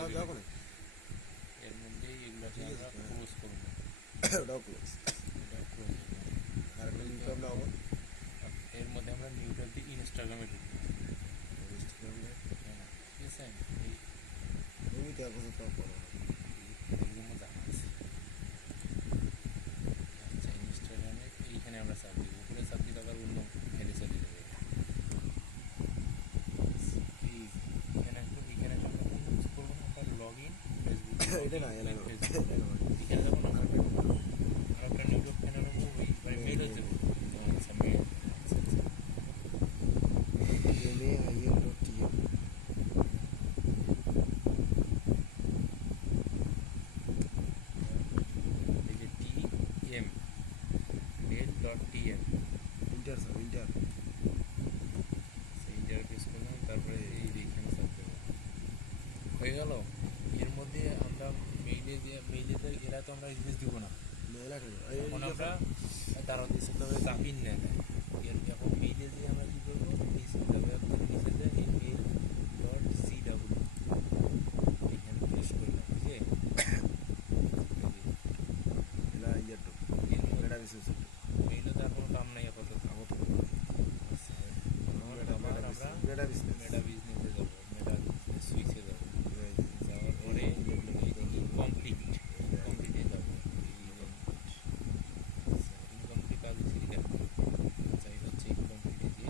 যাও যাও করে এর মধ্যেই এগুলোকে আমরা ক্লোজ করবো। ওটাও ক্লোজ। এটা ক্লোজ আর একটা নিউ ট্যাব নাও। এর মধ্যে আমরা নিউ ট্যাব দিয়ে ইনস্টাগ্রামে ঢুকবো। ইনস্টাগ্রামে ঠিক আছে, এই তুমি তো এখন তো করো এগুলো জানা আছে। আচ্ছা, ইনস্টাগ্রামে এইখানে আমরা চাপ দিব, উপরে চাপ দিলে আবার অন্য হেলে চলে যাবে। এইখানে আমরা কোনো কিছু করবো না, আমরা লগ ইন ফেসবুক এটা না এটা না এখানে যাবো না, আর একটা নিউ ট্যাব কেন নেবো, ওই মেল হয়ে যাবো। আচ্ছা, মেল। mail.tm এই যে TM mail.tm inter sir inter সেই ইন্টারফেস করলাম, তারপরে এই এখানে চাপ দেবো, হয়ে গেল। এর মধ্যে আমরা মেইলে এরা তো আমরা রিলিজ দিব না, মেল আছে এখন আমরা তারা দিচ্ছে তবে চাপিন নেয় না। এর এখন মেইলে দিয়ে আমরা কী করবো, নিচে যায় ইমেল ডট CW এখানে প্রেস করলাম, বুঝে এটা ইয়ারটো এর মধ্যে এটা বিশেষ মেইলে তো আর কোনো কাম নাই আপাতত। আচ্ছা, আবার আমরা এটা বিশেষ মেটা বিজনেসে যাবো, মেটা বিজনেস সুইচে যাবো, যাওয়ার পরে ইনকমপ্লিটে যাবো। ইনকমপ্লিট কাজ হচ্ছে এটা, আচ্ছা এটা হচ্ছে ইনকমপ্লিটে যে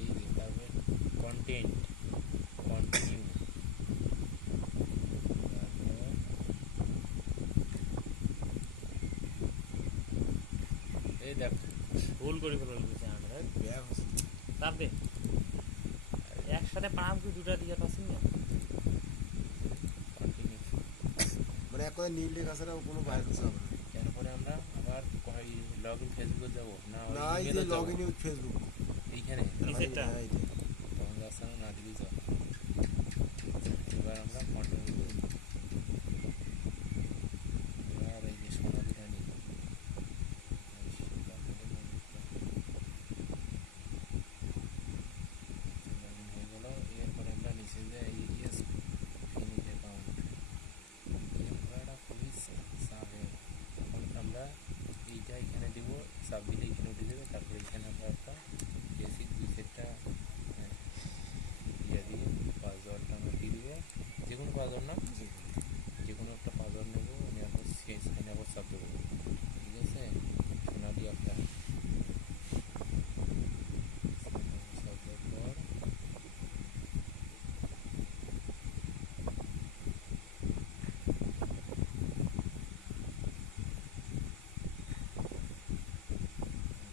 এই যে তারপরে কন্টেন্ট কন্টিনিউ, এই দেখ ভুল করে ফেলা তারপরে একসাথে পাম কি দুটা দিয়ে পাচ্ছি না, কন্টিনিউ, মানে এক কথা নীল লেখা ছাড়া কোনো ভাইরাস হবে না। তারপরে আমরা আবার লগ ইন ফেসবুকে যাবো না, না এই যে লগ ইন উইথ ফেসবুক এইখানে নিচেরটা তখন যাচ্ছে না দিবি যাও। এবার আমরা কন্টিনিউ করব, এবার এই যে সোনালিটা নিব, হয়ে গেল। এরপরে আমরা নিচে যাই ইয়েস ফিনিশ অ্যাকাউন্ট, এটা খুবই সাবে। এখন আমরা এইটা এখানে দেবো, সাব দিলে এখানে উঠে যাবে, তারপরে এখানে আমরা একটা বেসিক রিসেটটা দিয়ে দিয়ে পাসওয়ার্ডটা আমরা দিয়ে দেবো, যে কোনো পাসওয়ার্ড না, যে কোনো একটা পাসওয়ার্ড নেবো, নেওয়ার পর সেখানে আবার সাব দেবো। ঠিক আছে, সোনালি একটা সাব দেওয়ার পর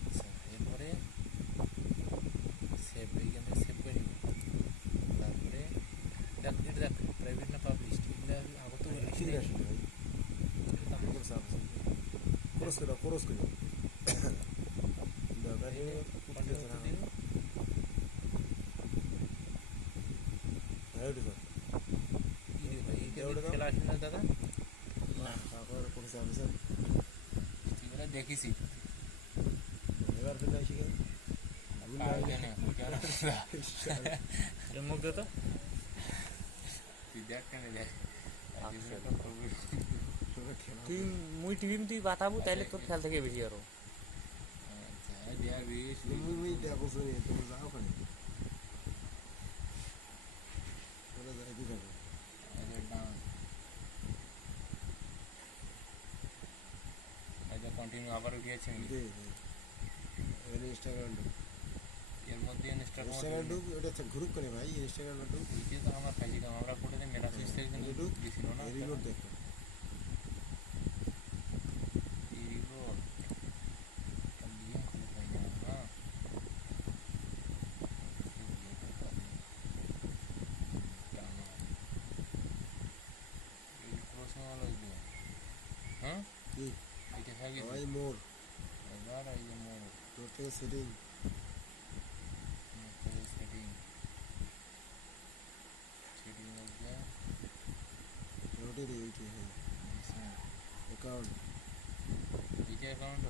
আচ্ছা, এরপরে সেভ এইখানে সেভ করে নিব। তারপরে দেখ এটা দেখ প্রাইভেট না পাবলিশ, এটা আবার তো ঠিক আছে খরচ করে খরচ করে খেলা আসবে না দাদা, তারপর কোনো সার্ভিস এগুলো দেখেছি এবার ফেলে আসি কেন এর মধ্যে তো তুই দেখ কেন দেখ তুই মুই টিভি তুই বাতাবো তাইলে তোর খেয়াল থেকে বেশি আরো। তুমি দেখো শুনি তুমি যাও ওখানে কি যাবে কন্টিনিউ আবার উঠিয়েছে ইনস্টাগ্রাম এর মধ্যে ইনস্টাগ্রাম ঢুক ওটা গ্রুপ করে ভাই ইনস্টাগ্রাম ঢুক ওইটি তো আমার খাইছি আমরা করে দিই মেলা সুইচ থেকে কিন্তু ঢুক দিছিল না রিলোড দেখো রিলোড দিয়ে খুলে পাই না হ্যাঁ এই প্রশ্ন হলো হ্যাঁ কি এটা হয়ে গেছে ভাই মোর এবার এই যে মোর তোর থেকে সেটিং সেটিং সেটিং মধ্যে রোটেরি এইটি হ্যাঁ অ্যাকাউন্ট এইটা অ্যাকাউন্ট